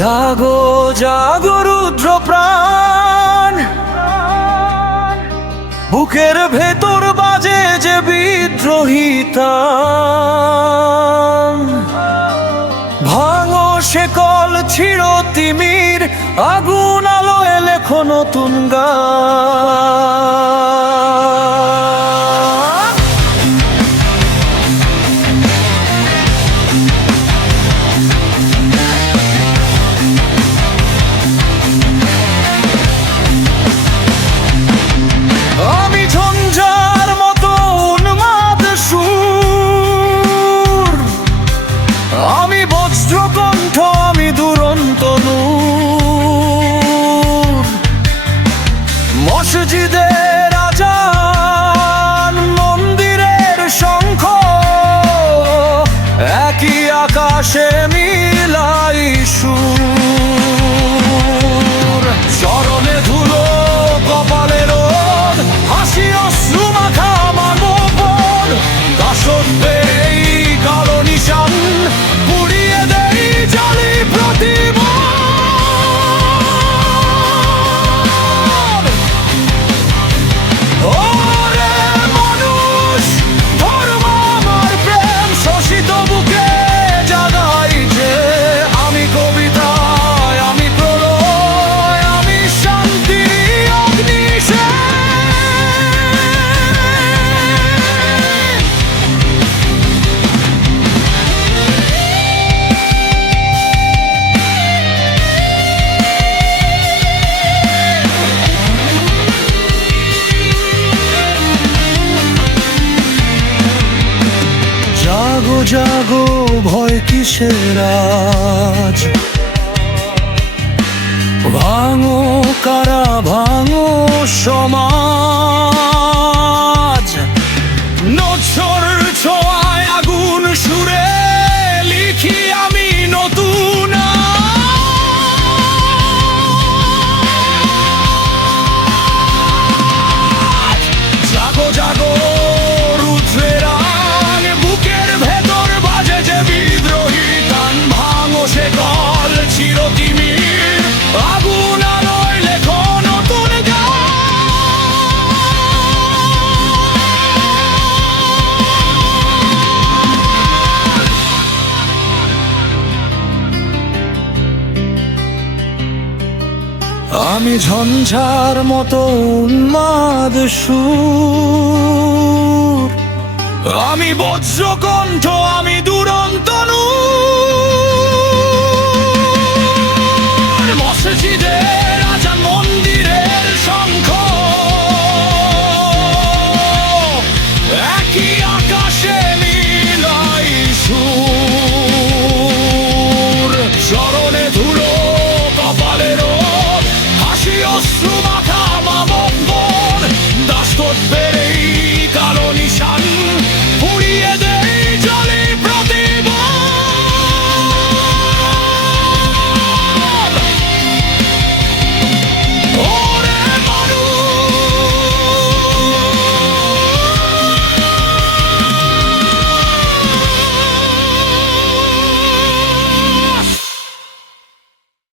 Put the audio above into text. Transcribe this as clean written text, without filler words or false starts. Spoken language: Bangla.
জাগো জাগো রুদ্র প্রাণ, বুকের ভেতর বাজে যে বিদ্রোহিতা। ভাঙো সে কল ছিড়ো তিমির, আগুন আলোয় লেখো নতুন গান। আমি ঝঞ্ঝার মতো উন্মাদ সুর, আমি বজ্রকণ্ঠ, আমি দুরন্ত নূর। মসজিদের আজান, মন্দিরের শঙ্খ, একই আকাশে মিলাই সুর। চরণে ধুলো, কপালে রোদ, হাসি অশ্রু মাখা মানবন। দাসত্বের এই কালো নিশান পুড়িয়ে দেই জালি প্রতিবাদ। ওরে মানুষ, ধর্ম আমার প্রেম শোষিত বুকে জাগাই যে। আমি কবিতায়, আমি প্রলয়, আমি শান্তির অগ্নিশে। জাগো জাগো ভয় কিসের আজ, ভাঙো কারা ভাঙো সমাজ। নজর ছোঁয়ায় আগুন সুরে লিখি আমি নতুন আজ। জাগো জাগো রুদ্রের আন, বুকের ভেতর বাজে যে বিদ্রোহী গান। ভাঙো সে কল ছিড়ো তিমির, আগুন আলোয় লেখো নতুন গান। আমি ঝঞ্ঝার মতো উন্মাদ সুর, আমি বজ্রকণ্ঠ, আমি দুরন্ত নূর।